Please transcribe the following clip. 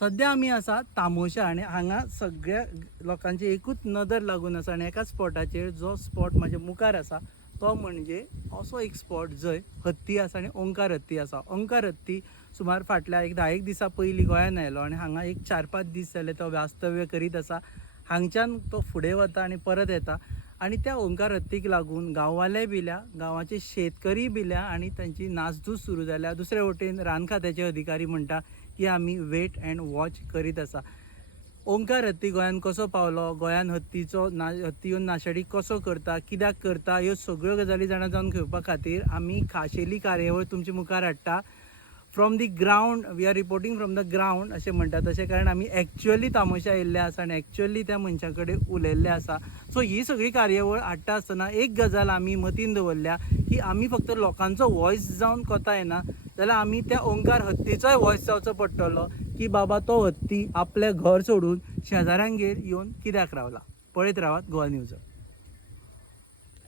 सध्या आमी आसा तामोशा आनी हांगा सगळ्या लोकांची एकूच नदर लागून आसा आनी एका स्पॉटाचेर जो स्पॉट म्हाजे मुखार आसा तो म्हणजे असो एक स्पॉट जंय हत्ती आसा आनी ओंकार हत्ती आसा. ओंकार हत्ती सुमार फाटल्या एक 10 दिसा पयलीं गोंयान आयलो आनी हांगा एक 4-5 दीस जाले तो वास्तव्य करीत आसा. हांगच्यान तो फुडें वता आनी परत येता आनी त्या ओंकार हत्तीक लागून गांववाले भिल्या, गांवाचे शेतकरी भिल्या आनी तांची नासधूस सुरू जाल्या. दुसरे वटेन रान खात्याचे अधिकारी म्हणटा की आमी वेट अँड वॉच करीत आसा. ओंकार हत्ती गोंयान कसो पावलो, गोंयान हत्ती येवन नाशाडी कसो करता, कित्याक करता, ह्यो सगळ्यो गजाली जाणा जावन घेवपा खातीर आमी खाशेली कार्यावळ तुमचे मुखार हाडटा. From the ground we are reporting from the ground अशें म्हणटा. तशें कारण आमी एक्चुअली तामोशा येयल्ले आसा आनी एक्चुअली त्या मनशा कडेन उलयल्ले आसा. सो ही सगळी कार्यावळ हाडटा आसतना एक गजाल आमी मतीन दवरल्या की आमी फक्त लोकांचो वॉयस जावन कोता येना, जाल्यार आमी त्या ओंकार हत्तीचोय वॉयस जावचो पडटलो की बाबा तो हत्ती आपलें घर सोडून शेजाऱ्यांगेर येवन कित्याक रावला. पळयत रावात गोवा न्यूज.